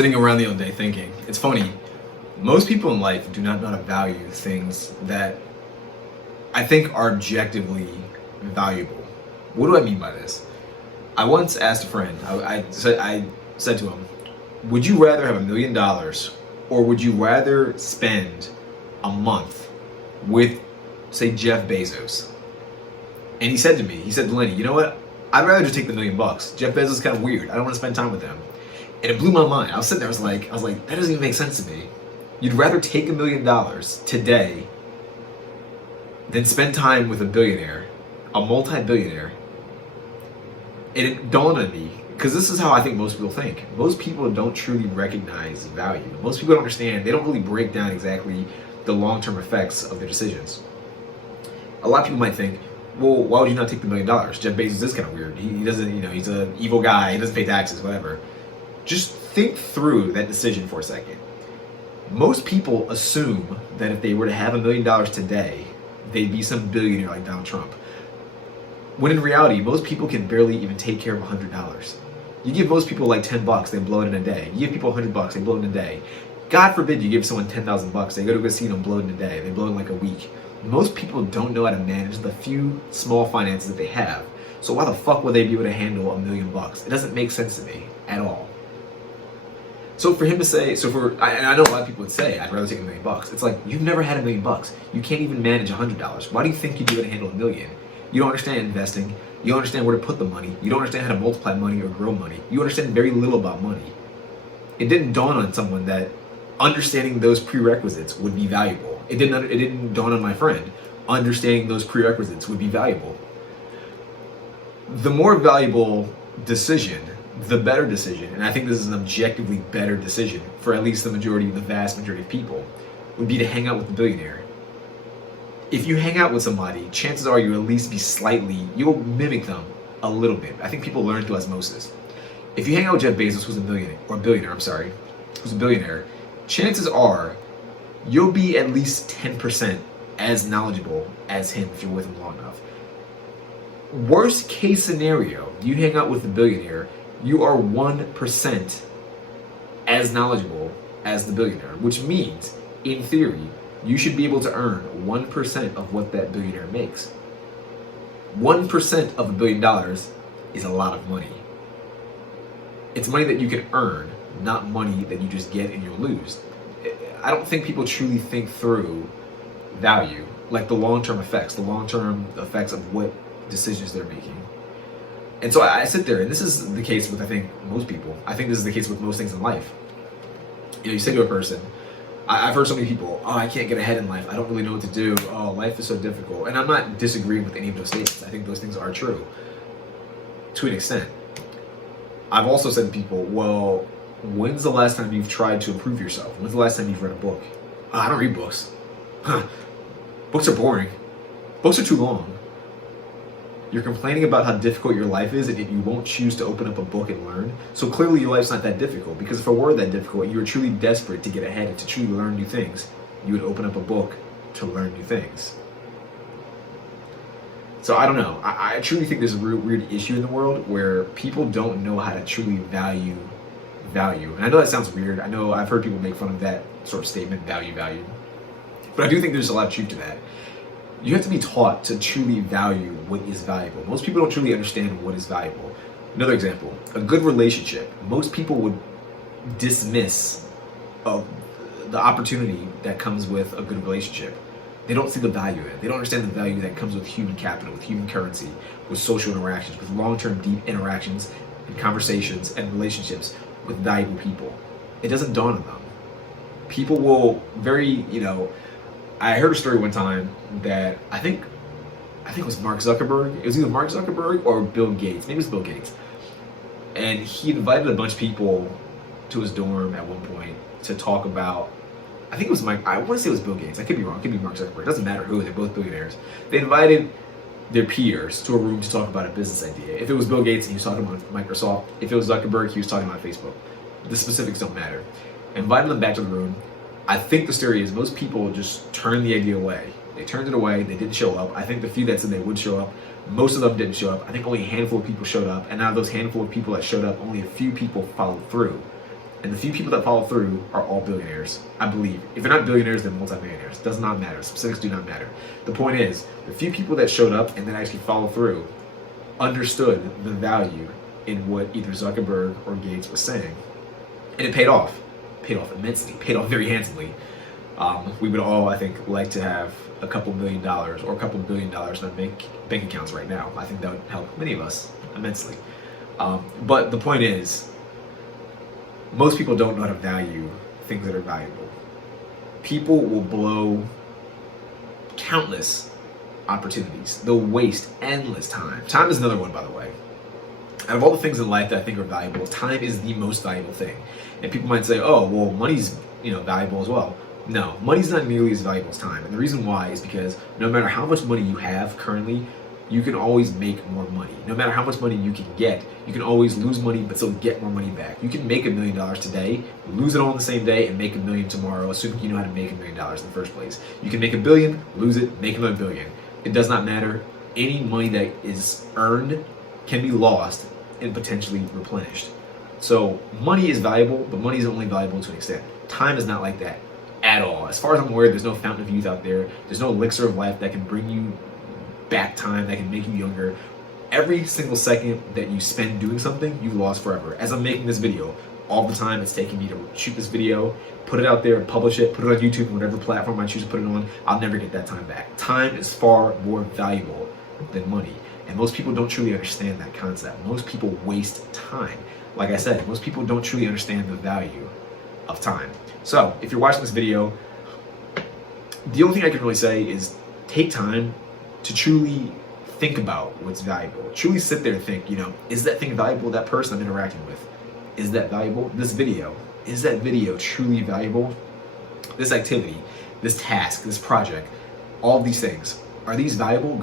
sitting around the other day thinking, it's funny, most people in life do not know how to value things that I think are objectively valuable. What do I mean by this? I once asked a friend, I said to him, would you rather have $1 million or would you rather spend a month with, say, Jeff Bezos? And he said to me, he said, Lenny, you know what? I'd rather just take the $1 million. Jeff Bezos is kind of weird. I don't want to spend time with him. And it blew my mind. I was sitting there, I was like, that doesn't even make sense to me. You'd rather take $1 million today than spend time with a billionaire, a multi-billionaire. And it dawned on me, because this is how I think most people think. Most people don't truly recognize value. Most people don't understand. They don't really break down exactly the long-term effects of their decisions. A lot of people might think, well, why would you not take the $1 million? Jeff Bezos is kind of weird. He doesn't, he's an evil guy. He doesn't pay taxes, whatever. Just think through that decision for a second. Most people assume that if they were to have $1 million today, they'd be some billionaire like Donald Trump. When in reality, most people can barely even take care of $100. You give most people like $10, they blow it in a day. You give people $100, they blow it in a day. God forbid you give someone $10,000, they go to a casino and blow it in a day. They blow it in like a week. Most people don't know how to manage the few small finances that they have. So why the fuck would they be able to handle $1 million? It doesn't make sense to me at all. So for him to say, and I know a lot of people would say, I'd rather take $1 million. It's like, you've never had $1 million. You can't even manage $100. Why do you think you'd be able to handle $1 million? You don't understand investing. You don't understand where to put the money. You don't understand how to multiply money or grow money. You understand very little about money. It didn't dawn on someone that understanding those prerequisites would be valuable. It didn't dawn on my friend. Understanding those prerequisites would be valuable. The more valuable decision, the better decision, and I think this is an objectively better decision for at least the vast majority of people, would be to hang out with the billionaire. If you hang out with somebody, chances are you'll at least you'll mimic them a little bit. I think people learn through osmosis. If you hang out with Jeff Bezos, who's a billionaire, chances are you'll be at least 10% as knowledgeable as him if you're with him long enough. Worst case scenario, you hang out with the billionaire, you are 1% as knowledgeable as the billionaire, which means, in theory, you should be able to earn 1% of what that billionaire makes. 1% of $1 billion is a lot of money. It's money that you can earn, not money that you just get and you'll lose. I don't think people truly think through value, like the long-term effects of what decisions they're making. And so I sit there, and this is the case with, I think, most people. I think this is the case with most things in life. You say to a person, I've heard so many people, I can't get ahead in life. I don't really know what to do. Life is so difficult. And I'm not disagreeing with any of those statements. I think those things are true to an extent. I've also said to people, well, when's the last time you've tried to improve yourself? When's the last time you've read a book? I don't read books. Books are boring. Books are too long. You're complaining about how difficult your life is, and yet you won't choose to open up a book and learn. So clearly your life's not that difficult, because if it were that difficult, you were truly desperate to get ahead and to truly learn new things, you would open up a book to learn new things. So I don't know. I truly think there's a weird issue in the world where people don't know how to truly value. And I know that sounds weird. I know I've heard people make fun of that sort of statement, value. But I do think there's a lot of truth to that. You have to be taught to truly value what is valuable. Most people don't truly understand what is valuable. Another example, a good relationship. Most people would dismiss the opportunity that comes with a good relationship. They don't see the value in it. They don't understand the value that comes with human capital, with human currency, with social interactions, with long-term deep interactions and conversations and relationships with valuable people. It doesn't dawn on them. People will I heard a story one time that I think it was Mark Zuckerberg. It was either Mark Zuckerberg or Bill Gates. Maybe it was Bill Gates. And he invited a bunch of people to his dorm at one point to talk about, I think it was I want to say it was Bill Gates. I could be wrong. It could be Mark Zuckerberg. It doesn't matter who. They're both billionaires. They invited their peers to a room to talk about a business idea. If it was Bill Gates, he was talking about Microsoft. If it was Zuckerberg, he was talking about Facebook. The specifics don't matter. Invited them back to the room. I think the story is most people just turned the idea away. They turned it away. They didn't show up. I think the few that said they would show up, most of them didn't show up. I think only a handful of people showed up. And out of those handful of people that showed up, only a few people followed through. And the few people that follow through are all billionaires, I believe. If they're not billionaires, they're multimillionaires. Does not matter. Specifics do not matter. The point is, the few people that showed up and then actually followed through understood the value in what either Zuckerberg or Gates was saying. And it paid off. Paid off immensely. Paid off very handsomely. We would all, I think, like to have a couple $1 million or a couple $1 billion in our bank accounts right now. I think that would help many of us immensely. But the point is, most people don't know how to value things that are valuable. People will blow countless opportunities. They'll waste endless time. Time is another one, by the way. Out of all the things in life that I think are valuable, time is the most valuable thing. And people might say, oh, well, money's valuable as well. No, money's not nearly as valuable as time. And the reason why is because no matter how much money you have currently, you can always make more money. No matter how much money you can get, you can always lose money but still get more money back. You can make $1 million today, lose it all in the same day, and make $1 million tomorrow, assuming you know how to make $1 million in the first place. You can make $1 billion, lose it, make another $1 billion. It does not matter. Any money that is earned can be lost and potentially replenished. So money is valuable, but money is only valuable to an extent. Time is not like that at all. As far as I'm aware, there's no fountain of youth out there. There's no elixir of life that can bring you back time, that can make you younger. Every single second that you spend doing something, you lost forever. As I'm making this video, all the time it's taking me to shoot this video, put it out there, publish it, put it on YouTube, whatever platform I choose to put it on, I'll never get that time back. Time is far more valuable than money. And most people don't truly understand that concept. Most people waste time. Like I said, most people don't truly understand the value of time. So if you're watching this video, the only thing I can really say is take time to truly think about what's valuable. Truly sit there and think, is that thing valuable? That person I'm interacting with, is that valuable? This video, is that video truly valuable? This activity, this task, this project, all of these things, are these valuable?